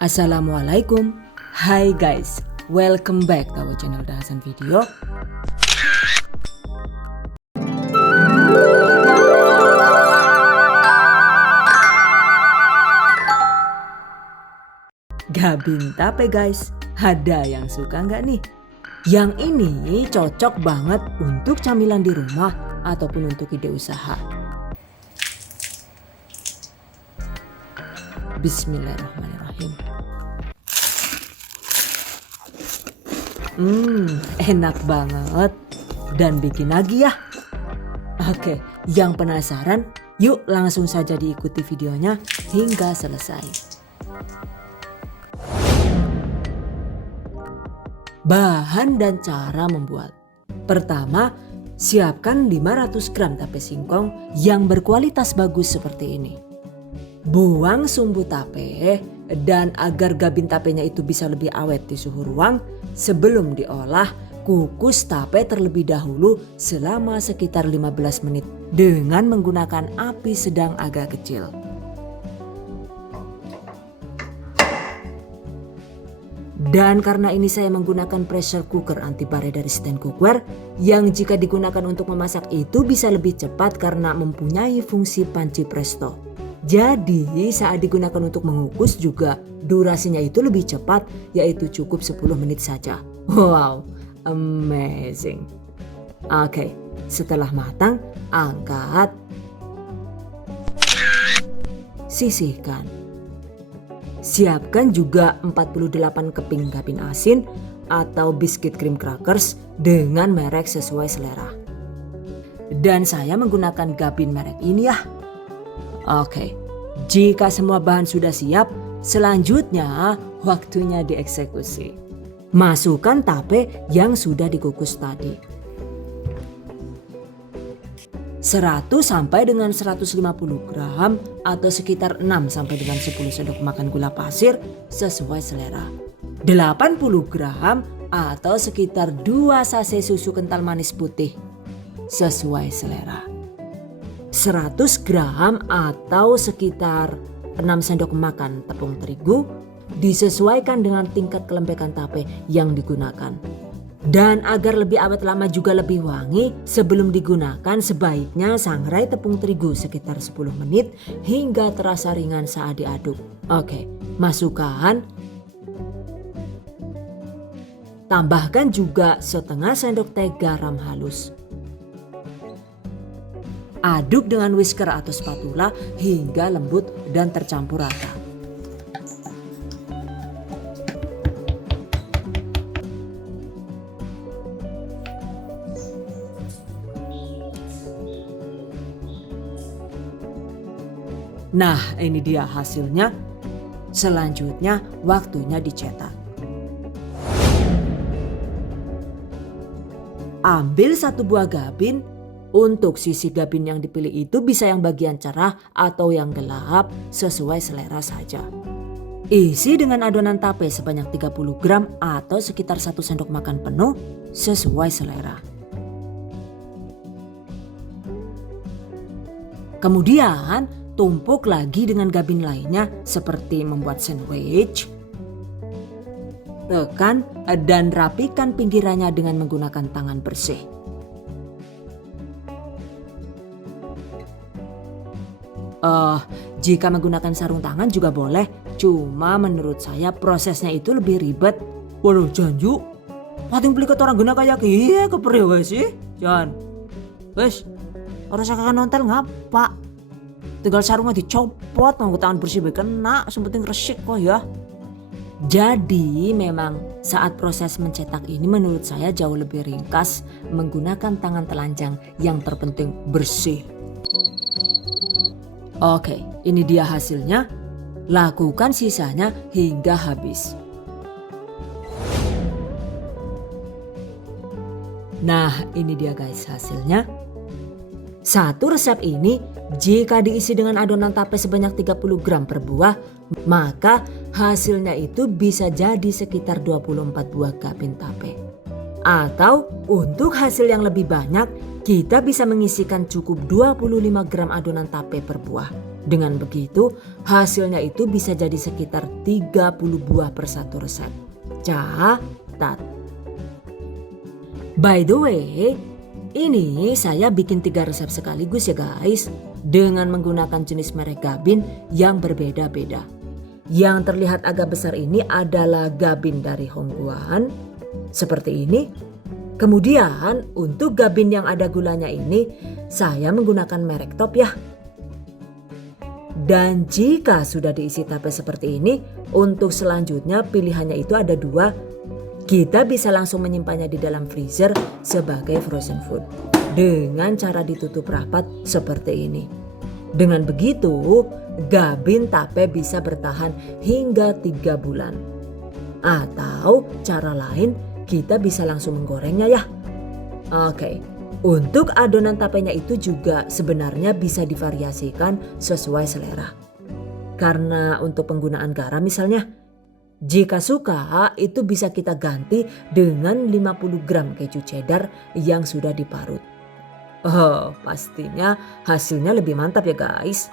Assalamualaikum. Hai guys, welcome back to our channel Dahasan Video. Gabin tape guys, ada yang suka nggak nih? Yang ini cocok banget untuk camilan di rumah ataupun untuk ide usaha. Bismillahirrahmanirrahim. Enak banget dan bikin lagi ya. Oke, yang penasaran yuk langsung saja diikuti videonya hingga selesai. Bahan dan cara membuat. Pertama, siapkan 500 gram tape singkong yang berkualitas bagus seperti ini. Buang sumbu tape dan agar gabin tapenya itu bisa lebih awet di suhu ruang, sebelum diolah, kukus tape terlebih dahulu selama sekitar 15 menit dengan menggunakan api sedang agak kecil. Dan karena ini saya menggunakan pressure cooker antibare dari stand cookware yang jika digunakan untuk memasak itu bisa lebih cepat karena mempunyai fungsi panci presto. Jadi saat digunakan untuk mengukus juga durasinya itu lebih cepat, yaitu cukup 10 menit saja. Wow, amazing. Oke, setelah matang, angkat, sisihkan. Siapkan juga 48 keping gabin asin atau biskuit cream crackers dengan merek sesuai selera. Dan saya menggunakan gabin merek ini ya. Oke, jika semua bahan sudah siap, selanjutnya waktunya dieksekusi. Masukkan tape yang sudah dikukus tadi. 100 sampai dengan 150 gram atau sekitar 6 sampai dengan 10 sendok makan gula pasir sesuai selera. 80 gram atau sekitar 2 sachet susu kental manis putih sesuai selera. 100 gram atau sekitar 6 sendok makan tepung terigu disesuaikan dengan tingkat kelembekan tape yang digunakan. Dan agar lebih awet lama juga lebih wangi, sebelum digunakan sebaiknya sangrai tepung terigu sekitar 10 menit hingga terasa ringan saat diaduk. Oke, masukkan. Tambahkan juga setengah sendok teh garam halus. Aduk dengan whisker atau spatula hingga lembut dan tercampur rata. Nah, ini dia hasilnya. Selanjutnya waktunya dicetak. Ambil satu buah gabin. Untuk sisi gabin yang dipilih itu bisa yang bagian cerah atau yang gelap sesuai selera saja. Isi dengan adonan tape sebanyak 30 gram atau sekitar 1 sendok makan penuh sesuai selera. Kemudian tumpuk lagi dengan gabin lainnya seperti membuat sandwich. Tekan dan rapikan pinggirannya dengan menggunakan tangan bersih. Jika menggunakan sarung tangan juga boleh, cuma menurut saya prosesnya itu lebih ribet. Waduh janju, pating pelikat orang guna kayak iya kepriyo guys sih, Jan. Wes, orang sakakan nontel ngapa? Tinggal sarungnya dicopot, nganggo tangan bersih bae kena, sempeting resik kok ya. Jadi memang saat proses mencetak ini menurut saya jauh lebih ringkas menggunakan tangan telanjang, yang terpenting bersih. Oke, ini dia hasilnya. Lakukan sisanya hingga habis. Nah, ini dia guys hasilnya. Satu resep ini jika diisi dengan adonan tape sebanyak 30 gram per buah, maka hasilnya itu bisa jadi sekitar 24 buah gabin tape. Atau untuk hasil yang lebih banyak, kita bisa mengisikan cukup 25 gram adonan tape per buah. Dengan begitu, hasilnya itu bisa jadi sekitar 30 buah per satu resep. Catat. By the way, ini saya bikin 3 resep sekaligus ya guys, dengan menggunakan jenis merek Gabin yang berbeda-beda. Yang terlihat agak besar ini adalah Gabin dari Hongguan, seperti ini. Kemudian untuk Gabin yang ada gulanya ini, saya menggunakan merek Top ya. Dan jika sudah diisi tape seperti ini, untuk selanjutnya pilihannya itu ada 2. Kita bisa langsung menyimpannya di dalam freezer sebagai frozen food dengan cara ditutup rapat seperti ini. Dengan begitu, Gabin tape bisa bertahan hingga 3 bulan. Atau cara lain, kita bisa langsung menggorengnya ya. Oke, untuk adonan tapenya itu juga sebenarnya bisa divariasikan sesuai selera. Karena untuk penggunaan garam misalnya, jika suka itu bisa kita ganti dengan 50 gram keju cheddar yang sudah diparut. Oh, pastinya hasilnya lebih mantap ya guys.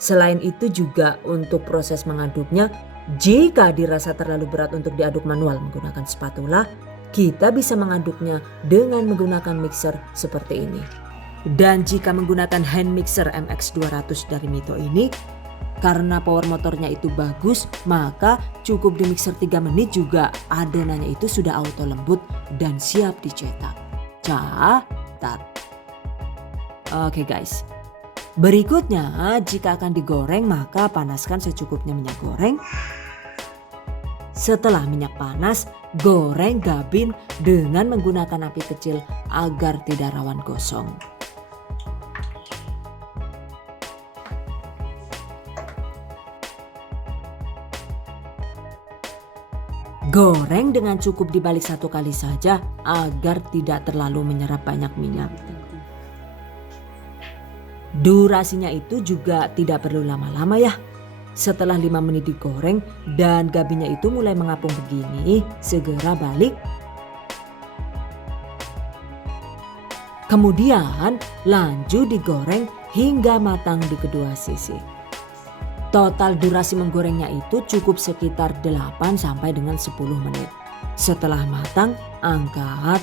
Selain itu juga untuk proses mengaduknya, jika dirasa terlalu berat untuk diaduk manual menggunakan spatula, kita bisa mengaduknya dengan menggunakan mixer seperti ini. Dan jika menggunakan hand mixer MX200 dari Mito ini, karena power motornya itu bagus, maka cukup di mixer 3 menit juga adonannya itu sudah auto lembut dan siap dicetak. Catat. Oke guys. Berikutnya, jika akan digoreng maka panaskan secukupnya minyak goreng. Setelah minyak panas, goreng Gabin dengan menggunakan api kecil agar tidak rawan gosong. Goreng dengan cukup dibalik 1 kali saja agar tidak terlalu menyerap banyak minyak. Durasinya itu juga tidak perlu lama-lama ya. Setelah 5 menit digoreng dan Gabinnya itu mulai mengapung begini, segera balik. Kemudian lanjut digoreng hingga matang di kedua sisi. Total durasi menggorengnya itu cukup sekitar 8 sampai dengan 10 menit. Setelah matang, angkat.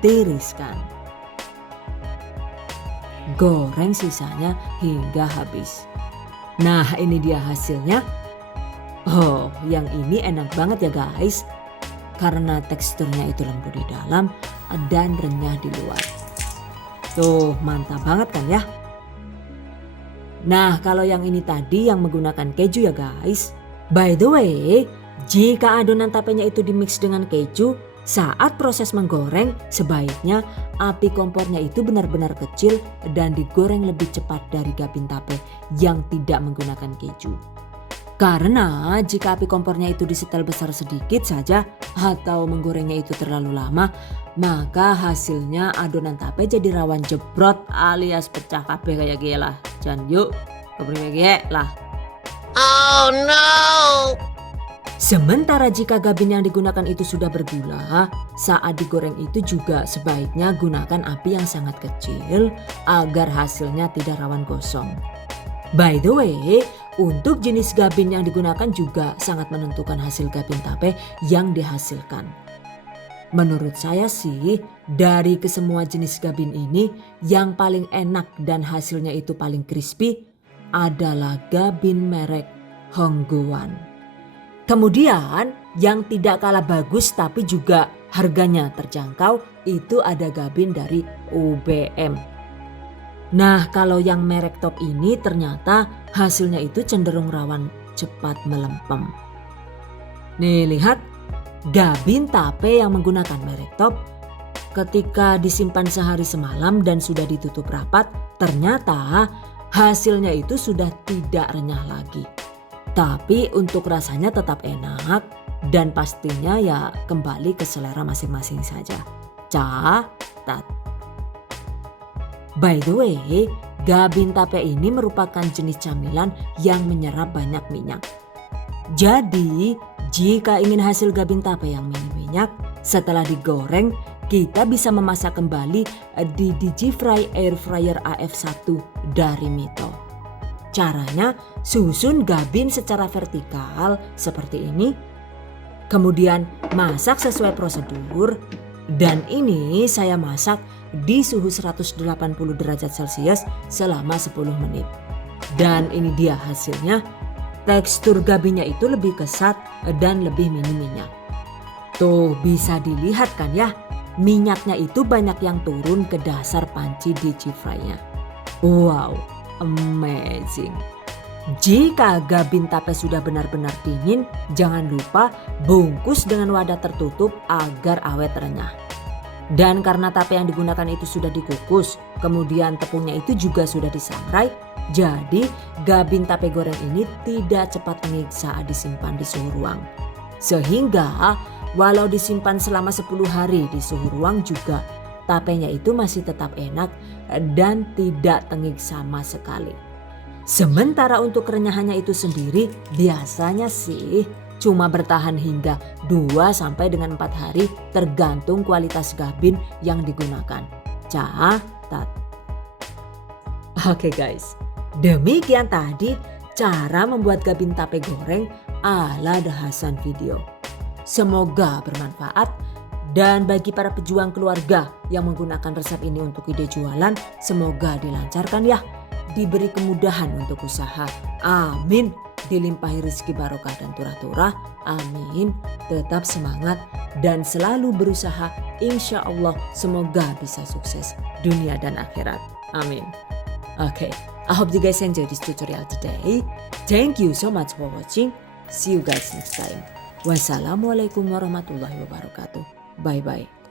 Tiriskan. Goreng sisanya hingga habis. Nah, ini dia hasilnya. Oh, yang ini enak banget ya guys. Karena teksturnya itu lembut di dalam dan renyah di luar. Tuh, mantap banget kan ya. Nah, kalau yang ini tadi yang menggunakan keju ya guys. By the way, jika adonan tapenya itu dimix dengan keju, saat proses menggoreng sebaiknya api kompornya itu benar-benar kecil dan digoreng lebih cepat dari Gabin tape yang tidak menggunakan keju. Karena jika api kompornya itu disetel besar sedikit saja atau menggorengnya itu terlalu lama, maka hasilnya adonan tape jadi rawan jebrot alias pecah kabeh kayak gila. Jan yuk, kepriye lah. Oh no. Sementara jika Gabin yang digunakan itu sudah bergula, saat digoreng itu juga sebaiknya gunakan api yang sangat kecil agar hasilnya tidak rawan gosong. By the way, untuk jenis Gabin yang digunakan juga sangat menentukan hasil Gabin tape yang dihasilkan. Menurut saya sih, dari kesemua jenis Gabin ini, yang paling enak dan hasilnya itu paling crispy adalah Gabin merek Hongguan. Kemudian yang tidak kalah bagus tapi juga harganya terjangkau itu ada Gabin dari UBM. Nah, kalau yang merek Top ini ternyata hasilnya itu cenderung rawan cepat melempem. Nih lihat, Gabin tape yang menggunakan merek Top ketika disimpan sehari semalam dan sudah ditutup rapat, ternyata hasilnya itu sudah tidak renyah lagi. Tapi untuk rasanya tetap enak dan pastinya ya kembali ke selera masing-masing saja. Catat. By the way, Gabin tape ini merupakan jenis camilan yang menyerap banyak minyak. Jadi, jika ingin hasil Gabin tape yang minim minyak, setelah digoreng, kita bisa memasak kembali di Digifry Air Fryer AF1 dari Mito. Caranya susun gabin secara vertikal seperti ini. Kemudian masak sesuai prosedur. Dan ini saya masak di suhu 180 derajat Celcius selama 10 menit. Dan ini dia hasilnya. Tekstur gabinnya itu lebih kesat dan lebih minim minyak. Tuh bisa dilihat kan ya. Minyaknya itu banyak yang turun ke dasar panci Digifry-nya. Wow, amazing. Jika gabin tape sudah benar-benar dingin, jangan lupa bungkus dengan wadah tertutup agar awet renyah. Dan karena tape yang digunakan itu sudah dikukus, kemudian tepungnya itu juga sudah disangrai, jadi gabin tape goreng ini tidak cepat mengik saat disimpan di suhu ruang. Sehingga walau disimpan selama 10 hari di suhu ruang juga, tapenya itu masih tetap enak dan tidak tengik sama sekali. Sementara untuk kerenyahannya itu sendiri biasanya sih cuma bertahan hingga 2-4 hari tergantung kualitas gabin yang digunakan. Catat. Oke guys, demikian tadi cara membuat gabin tape goreng ala The Hasan Video. Semoga bermanfaat dan bagi para pejuang keluarga yang menggunakan resep ini untuk ide jualan, semoga dilancarkan ya. Diberi kemudahan untuk usaha. Amin. Dilimpahi rezeki barokah dan turah-turah. Amin. Tetap semangat dan selalu berusaha. Insya Allah semoga bisa sukses dunia dan akhirat. Amin. Okay, I hope you guys enjoy this tutorial today. Thank you so much for watching. See you guys next time. Wassalamualaikum warahmatullahi wabarakatuh. Bye bye.